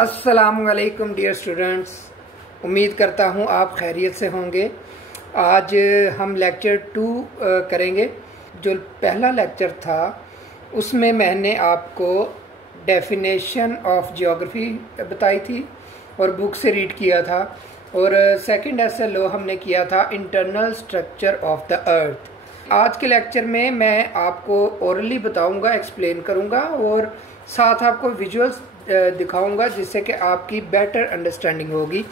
अस्सलामुअलैकुम dear students, उम्मीद करता हूँ आप खैरियत से होंगे। आज हम लेक्चर 2 करेंगे। जो पहला लेक्चर था उसमें मैंने आपको डेफिनेशन ऑफ ज्योग्राफी बताई थी और बुक से रीड किया था, और सेकंड एसएलओ हमने किया था internal structure of the earth. आज के लेक्चर में मैं आपको ओरली बताऊंगा, एक्सप्लेन करूंगा और साथ आपको विजुअल्स दिखाऊंगा जिससे कि आपकी बेटर अंडरस्टैंडिंग होगी।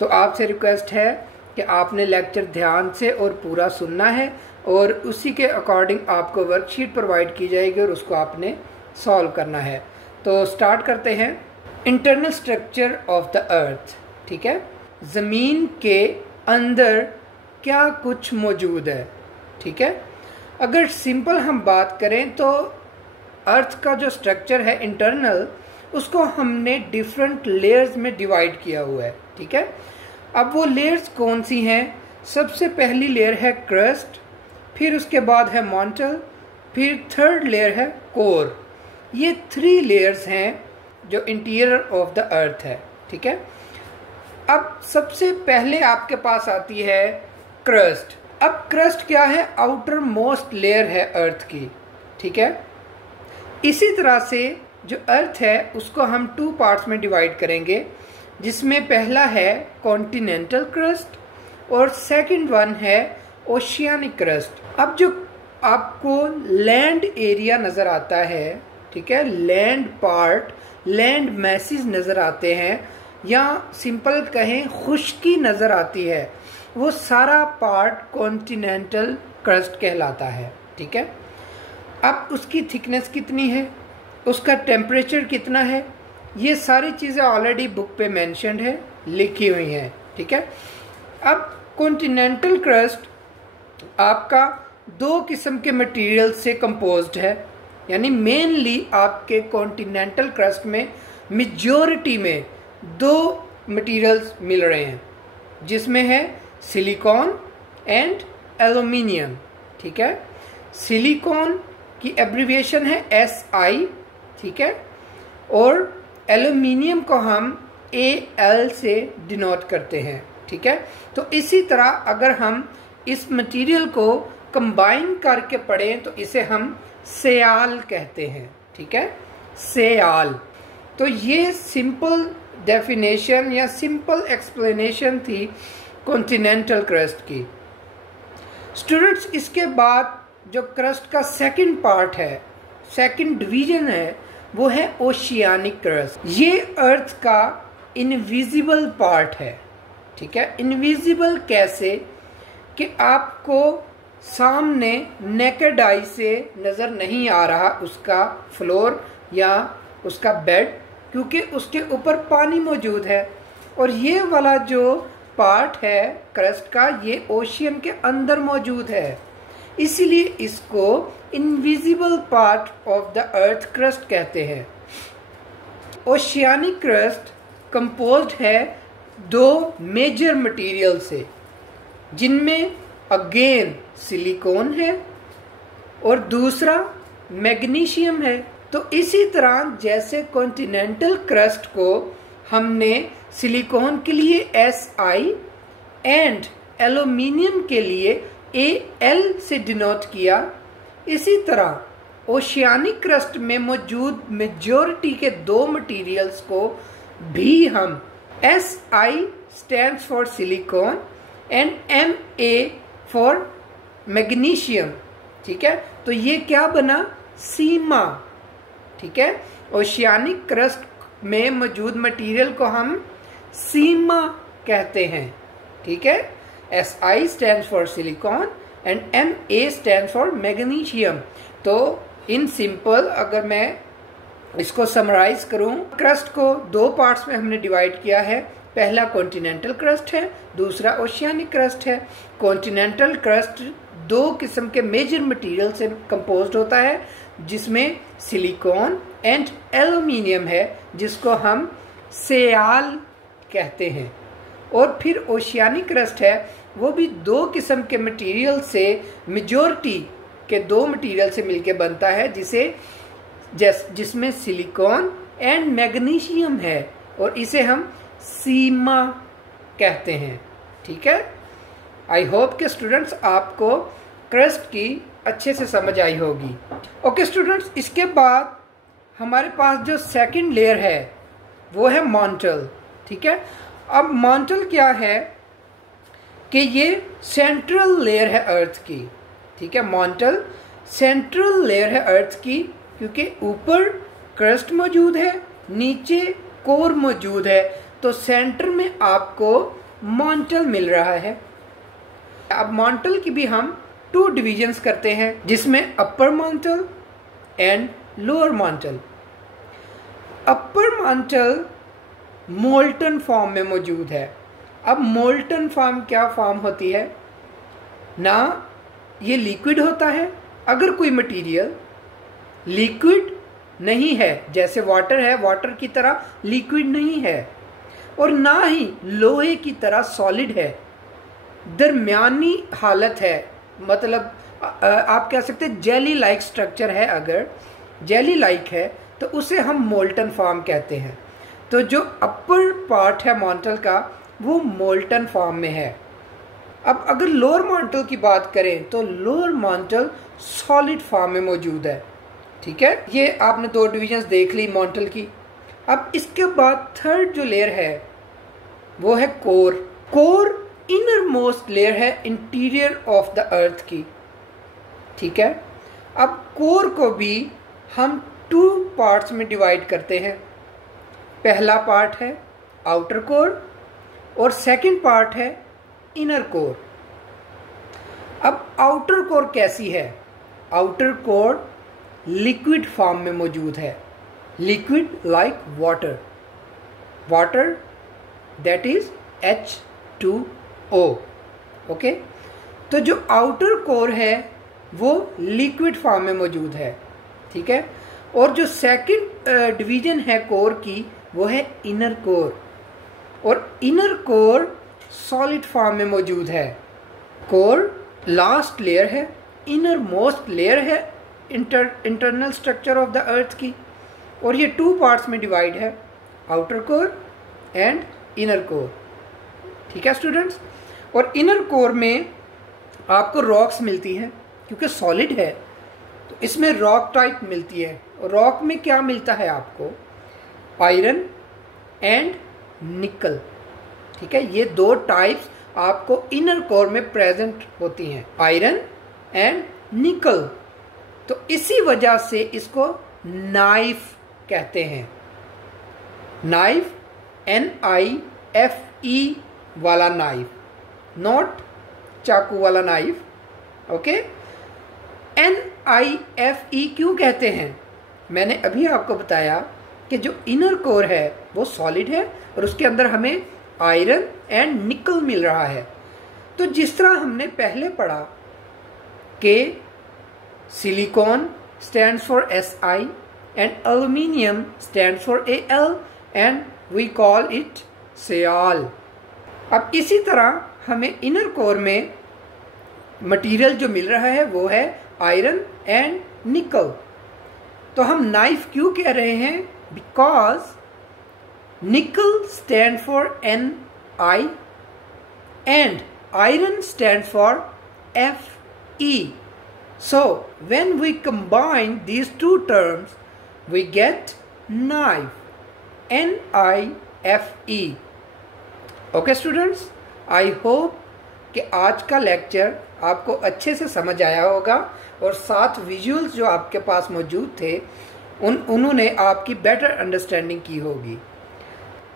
तो आपसे रिक्वेस्ट है कि आपने लेक्चर ध्यान से और पूरा सुनना है और उसी के अकॉर्डिंग आपको वर्कशीट प्रोवाइड की जाएगी और उसको आपने सॉल्व करना है। तो स्टार्ट करते हैं। Internal structure of the earth, ठीक है। ज़मीन के अंदर क्या कुछ मौजूद है, ठीक है। अगर सिंपल हम बात करें तो अर्थ का जो स्ट्रक्चर है इंटरनल, उसको हमने डिफरेंट लेयर्स में डिवाइड किया हुआ है, ठीक है। अब वो लेयर्स कौन सी हैं? सबसे पहली लेयर है क्रस्ट, फिर उसके बाद है मॉन्टल, फिर थर्ड लेयर है कोर। ये 3 लेयर्स हैं जो इंटीरियर ऑफ द अर्थ है, ठीक है। अब सबसे पहले आपके पास आती है क्रस्ट। अब क्रस्ट क्या है? आउटर मोस्ट लेयर है अर्थ की, ठीक है। इसी तरह से जो अर्थ है उसको हम 2 पार्ट्स में डिवाइड करेंगे, जिसमें पहला है कॉन्टिनेंटल क्रस्ट और सेकंड वन है ओशियानिक क्रस्ट। अब जो आपको लैंड एरिया नज़र आता है, ठीक है, लैंड पार्ट, लैंड मैसेज नज़र आते हैं, या सिंपल कहें खुश्की नज़र आती है, वो सारा पार्ट कॉन्टिनेंटल क्रस्ट कहलाता है, ठीक है। अब उसकी थिकनेस कितनी है, उसका टेम्परेचर कितना है, ये सारी चीज़ें ऑलरेडी बुक पे मेंशन्ड है, लिखी हुई हैं, ठीक है। अब कॉन्टिनेंटल क्रस्ट आपका 2 किस्म के मटेरियल से कंपोज्ड है, यानी मेनली आपके कॉन्टिनेंटल क्रस्ट में मेजॉरिटी में 2 मटेरियल्स मिल रहे हैं, जिसमें है सिलिकॉन एंड एल्यूमिनियम, ठीक है। सिलिकॉन की एब्रिविएशन है SI, ठीक है, और एल्यूमिनियम को हम AL से डिनोट करते हैं, ठीक है। तो इसी तरह अगर हम इस मटेरियल को कंबाइन करके पढ़ें तो इसे हम सेयाल कहते हैं, ठीक है, सेयाल। तो ये सिंपल डेफिनेशन या सिंपल एक्सप्लेनेशन थी कॉन्टिनेंटल क्रस्ट की। स्टूडेंट्स, इसके बाद जो क्रस्ट का सेकंड पार्ट है, सेकंड डिवीजन है, वो है ओशियानिक क्रस्ट। ये अर्थ का इनविजिबल पार्ट है, ठीक है। इनविजिबल कैसे? कि आपको सामने नेकेड आई से नज़र नहीं आ रहा उसका फ्लोर या उसका बेड, क्योंकि उसके ऊपर पानी मौजूद है। और ये वाला जो पार्ट है क्रस्ट का, ये ओशियन के अंदर मौजूद है, इसीलिए इसको invisible part of the earth crust कहते हैं। ओशियानिक क्रस्ट कंपोज्ड है 2 मेजर मटेरियल से, जिनमें अगेन सिलिकॉन है और दूसरा मैग्नीशियम है। तो इसी तरह जैसे कॉन्टिनेंटल क्रस्ट को हमने सिलिकॉन के लिए SI एंड एल्यूमिनियम के लिए AL से डिनोट किया, इसी तरह ओशियानिक क्रस्ट में मौजूद मेजॉरिटी के 2 मटेरियल्स को भी हम SI stands for silicon and MA for magnesium, ठीक है। तो ये क्या बना? सीमा, ठीक है। ओशियानिक क्रस्ट में मौजूद मटेरियल को हम सीमा कहते हैं, ठीक है। SI stands for silicon and MA stands for magnesium। तो इन सिंपल अगर मैं इसको समराइज करूं, क्रस्ट को 2 पार्ट्स में हमने डिवाइड किया है। पहला कॉन्टिनेंटल क्रस्ट है, दूसरा ओशियानिक क्रस्ट है। कॉन्टिनेंटल क्रस्ट 2 किस्म के मेजर मटेरियल से कंपोज्ड होता है, जिसमें सिलिकॉन एंड एल्यूमिनियम है, जिसको हम सेयाल कहते हैं। और फिर ओशियानिक क्रस्ट है, वो भी 2 किस्म के मटेरियल से, मेजॉरिटी के 2 मटेरियल से मिलके बनता है, जिसमें सिलिकॉन एंड मैग्नीशियम है। और इसे हम सीमा कहते हैं। ठीक है, आई होप कि स्टूडेंट्स आपको क्रस्ट की अच्छे से समझ आई होगी। ओके स्टूडेंट्स, इसके बाद हमारे पास जो सेकंड लेयर है वो है मॉन्टल। ठीक है, अब मॉन्टल क्या है कि ये सेंट्रल लेयर है अर्थ की। ठीक है, मॉन्टल सेंट्रल लेयर है अर्थ की, क्योंकि ऊपर क्रस्ट मौजूद है, नीचे कोर मौजूद है, तो सेंटर में आपको मॉन्टल मिल रहा है। अब मॉन्टल की भी हम 2 डिविजन्स करते हैं, जिसमें upper mantle and lower mantle. Upper mantle molten form में मौजूद है। अब मोल्टन फॉर्म क्या फॉर्म होती है ना, ये लिक्विड होता है। अगर कोई मटेरियल लिक्विड नहीं है, जैसे वाटर है, वाटर की तरह लिक्विड नहीं है, और ना ही लोहे की तरह सॉलिड है, दरमियानी हालत है, मतलब आप कह सकते हैं जेली लाइक स्ट्रक्चर है। अगर जेली लाइक है तो उसे हम मोल्टन फॉर्म कहते हैं। तो जो अपर पार्ट है मॉन्टल का वो मोल्टन फॉर्म में है। अब अगर लोअर मॉन्टल की बात करें तो लोअर मॉन्टल सॉलिड फॉर्म में मौजूद है। ठीक है, ये आपने 2 डिविजन्स देख ली मॉन्टल की। अब इसके बाद थर्ड जो लेयर है वो है core. Core inner most layer है इंटीरियर ऑफ द अर्थ की। ठीक है, अब कोर को भी हम 2 पार्ट्स में डिवाइड करते हैं। पहला पार्ट है आउटर कोर और सेकंड पार्ट है इनर कोर। अब आउटर कोर कैसी है? आउटर कोर लिक्विड फॉर्म में मौजूद है, liquid like water, water that is H2O। Okay, तो जो आउटर कोर है वो लिक्विड फॉर्म में मौजूद है। ठीक है, और जो सेकंड डिवीजन है कोर की वो है इनर कोर, और इनर कोर सॉलिड फॉर्म में मौजूद है। कोर लास्ट लेयर है, इनर मोस्ट लेयर है internal structure of the earth की, और ये 2 पार्ट्स में डिवाइड है, outer core and inner core. ठीक है स्टूडेंट्स, और इनर कोर में आपको रॉक्स मिलती हैं, क्योंकि सॉलिड है तो इसमें रॉक टाइप मिलती है। रॉक में क्या मिलता है आपको? आयरन एंड निकल। ठीक है, ये 2 टाइप्स आपको इनर कोर में प्रेजेंट होती हैं, आयरन एंड निकल। तो इसी वजह से इसको नाइफ कहते हैं। नाइफ, NIFE वाला नाइफ, नॉट चाकू वाला नाइफ। ओके, NIFE क्यों कहते हैं? मैंने अभी आपको बताया कि जो इनर कोर है वो सॉलिड है और उसके अंदर हमें आयरन एंड निकल मिल रहा है। तो जिस तरह हमने पहले पढ़ा कि silicon stands for Si and aluminium stands for Al and we call it Sial। अब इसी तरह हमें इनर कोर में मटेरियल जो मिल रहा है वो है आयरन एंड निकल। तो हम नाइफ क्यों कह रहे हैं? बिकॉज निकल stand for Ni and iron stands for Fe. So when we combine these 2 terms we get knife, NIFE। Okay students, I hope कि आज का लेक्चर आपको अच्छे से समझ आया होगा और साथ विजुअल्स जो आपके पास मौजूद थे उन्होंने आपकी बेटर अंडरस्टैंडिंग की होगी।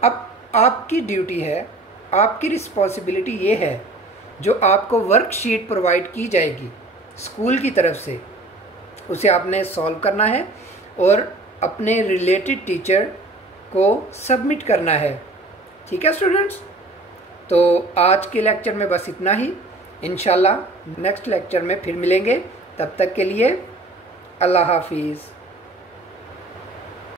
अब आपकी ड्यूटी है, आपकी रिस्पॉन्सिबिलिटी ये है, जो आपको वर्कशीट प्रोवाइड की जाएगी स्कूल की तरफ से, उसे आपने सॉल्व करना है और अपने रिलेटेड टीचर को सबमिट करना है। ठीक है स्टूडेंट्स, तो आज के लेक्चर में बस इतना ही। इंशाल्लाह नेक्स्ट लेक्चर में फिर मिलेंगे, तब तक के लिए अल्लाह हाफिज़।